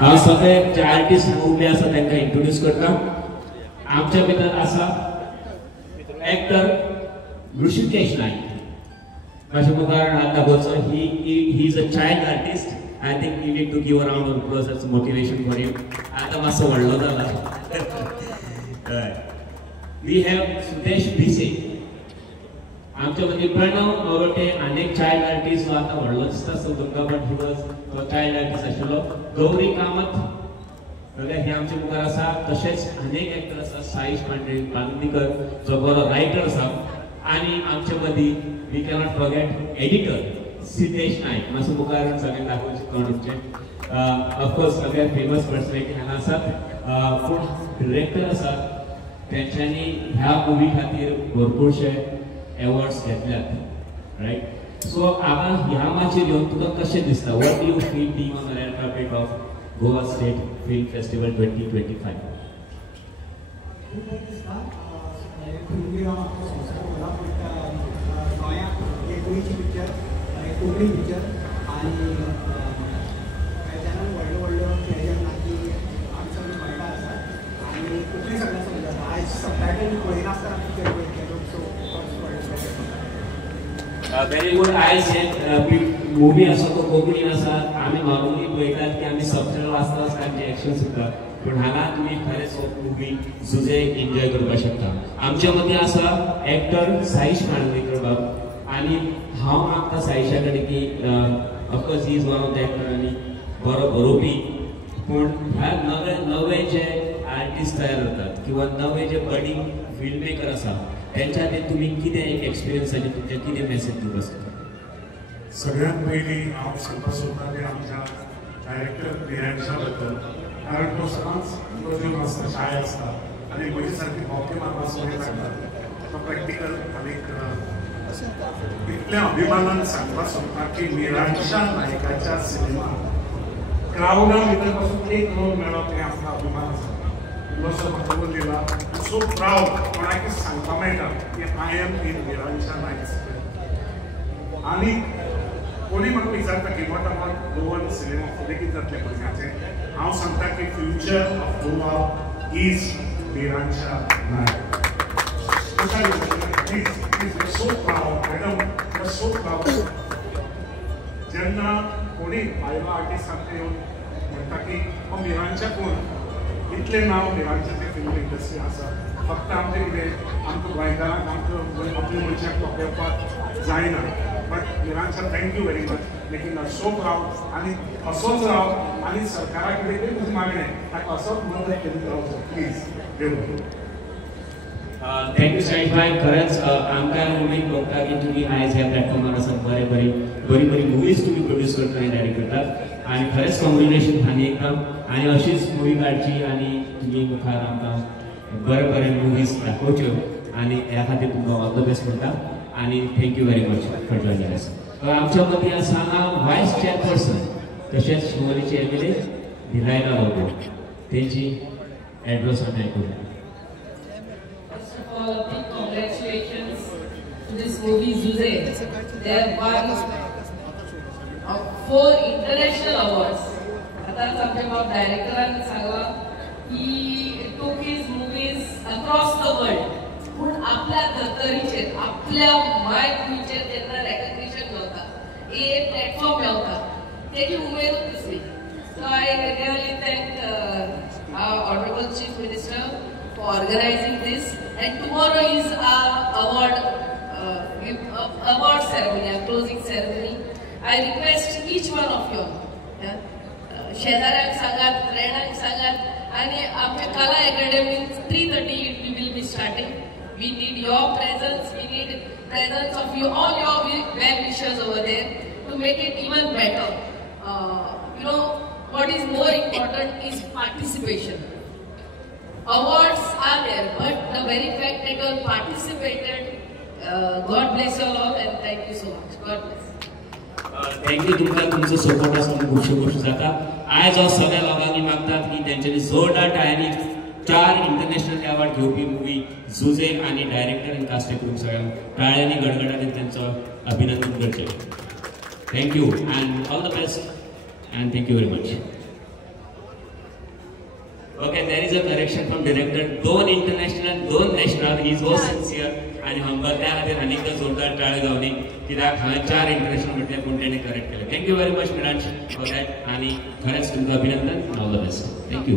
हांव सगळे जे आर्टिस्ट उरले आसा तांकां इंट्रोड्यूस करता. आमच्या भितर आसा एक्टर ऋषिकेश नाईक. माझ्या मुखार हात दाखोवचो. He is a child artist. I think we need to give a round of applause as motivation for him. आता मास्सो व्हडलो जाला. We have Sudesh Bhise. आमच्या मदीं प्रणव नवरोटे अनेक चाइल्ड आर्टिस्ट आता व्हडलो दिसता सो तुमकां बट ही वॉज तो चाइल्ड आर्टिस्ट आशिल्लो. गौरी कामत सगळे हे आमच्या मुखार आसा. तशेंच अनेक एक्टर आसा. साईश बांदीकर जो बरो रायटर आसा. आनी आमच्या मदीं we cannot forget editor Siddhesh Naik. मातसो मुखार सगळ्यांक दाखोवचें तोंडचें. ऑफकोर्स सगळ्यात फेमस पर्सनॅलिटी हांगा आसात. पूण डिरेक्टर आसात तेंच्यांनी ह्या मुवी खातीर भरपूरशे अवॉर्ड्स घेतल्यात रायट. सो आतां ह्या माचेर येवन तुका कशें दिसता? What do you feel being on the red carpet of Goa state film festival 2025? Konkani picture आणि त्याच्यानं व्हडलो प्लेजर ना की आमी सगळे गोंयकार आसात आनी कोंकणी सगळ्यांक समजता. आयज सबटायटल पळयनासतना पिक्चर पळयतलो सो व्हेरी गुड. आयज हे मुवी आसा तो कोंकणीन आसा. आमी नॉर्मली पळयतात की आमी सबटायटल वाचता आसता आमचे एक्शन सुद्दां. पूण हांगा तुमी खरेंच हो मुवी जुजे एन्जॉय करपाक शकता. आमच्या मदीं आसा एक्टर साईश बांदीकर बाब. आणि हांव मागता साईशा कडेन की of course he is one of the actor आनी बरो बरोवपी. पूण ह्या नवे जे आर्टिस्ट तयार जातात किंवा नवे जे बडिंग फिल्म मेकर आसा तेंच्या खातीर तुमी कितें एक एक्सपिरियन्स आनी तुमच्या कितें मेसेज दिवंक आसता? सगळ्यांत पयलीं हांव सांगपाक सोदतां ते आमच्या डायरेक्टर निरंशा बद्दल. कारण तो सदांच प्रोजेक्ट आसता शाळें आसता आनी म्हजे सारकी भोंवती मारपाक सवय लागता. तो प्रॅक्टिकल आनीक इतल्या अभिमानान सांगपाक सोदता की निरंशा नायकाच्या सिनेमा क्राउडा भितर पासून एक रोल मेळप हें आमकां अभिमान आसा. इल्लोसो म्हाका रोल दिला. सो प्राउड कोणाकय सांगपाक मेळटा की आय एम इन निरंशा नायक. आनी कोणी म्हाका विचारता की वॉट अबाउट गोवन सिनेमा फुडें कितें जातलें भुरग्यांचें. हांव सांगता की future of Goa is Niransha Nayak. We're so proud, madam. We're so proud. जेन्ना कोणी भायलो आर्टिस्ट आमकां येवन म्हणटा की हो मिरांच्या कोण इतलें नांव मिरांच्याचें फिल्म इंडस्ट्री आसा. फक्त आमचें कितें आमकां गोंयकारांक आमकां आपल्या मनशाक तोपेवपाक जायना. बट मिरांच्या thank you very much. Making us so proud. आनी असोच राव आनी सरकाराक कितें तुजें मागणें ताका असोच मदत करीत रावचो प्लीज. देव थँक्यू साईश भाई. खरंच आमकां उमेद भोगता की तुम्ही आयज ह्या प्लॅटफॉर्मार आसात. बरी मुवीज तुम्ही प्रोड्यूस करता आनी डायरेक्ट करतात. आनी खरेंच कॉंग्रेच्युलेशन आनी एकदम. आनी अशीच मुवी काडची आनी तुमी मुखार आमकां बरे मुवीज दाखोवच्यो. आनी ह्या खातीर तुमकां ऑल द बेस्ट म्हणटा. आनी thank you very much for joining us. आमच्या मदीं आसा व्हायस चेअरपर्सन तशेंच शिवोलेचे एमएलए धिरायला बाबू. तेंची एड्रेस आमी आयकुया. Big congratulations to this movie Zuze. They have won 4 international awards. That's something about director and Saga. He took his movies across the world. But आपल्या तरीचे, आपल्या माय मीचे त्यांना recognition मिळता. एक platform मिळता. त्याची उमेदच दिसली. So I really thank our Honorable Chief Minister for organizing this. And tomorrow is our award ceremony, our closing ceremony. I request each one of you, शेजाऱ्यांक सांगात, फ्रेंडांक सांगात, आणि आमच्या कला academy 3:30 we will be starting. We need your presence. We need presence of you, all your well wishers over there to make it even better. What is more important is participation. Awards are there, but the very fact that you have participated, God bless you all and thank you so much. God bless. Thank you. तुमकां तुमचो support आसून खुबश्यो गोश्टी जाता. आयज हांव सगळ्या लोकांनी मागतात की तेंच्यांनी जोरदार टाळयांनी 4 इंटरनॅशनल अवॉर्ड घेवपी मुवी जुजे आनी डायरेक्टर आनी कास्ट करून सगळ्यांक टाळयांनी गडगडाट तेंचो अभिनंदन करचें. Thank you and all the best and thank you very much. Okay, there is a correction from director. 2 international, 2 national. He is so sincere. आणि हंबर त्या खातीर आनीक जोरदार टाळ्यो जावनी कित्याक हांवें 4 इंटरनॅशनल म्हटलें पूण तेणें करेक्ट केलें. Thank you very much Miransh for that. आणि खरेंच तुमकां अभिनंदन. All the best. थँक्यू.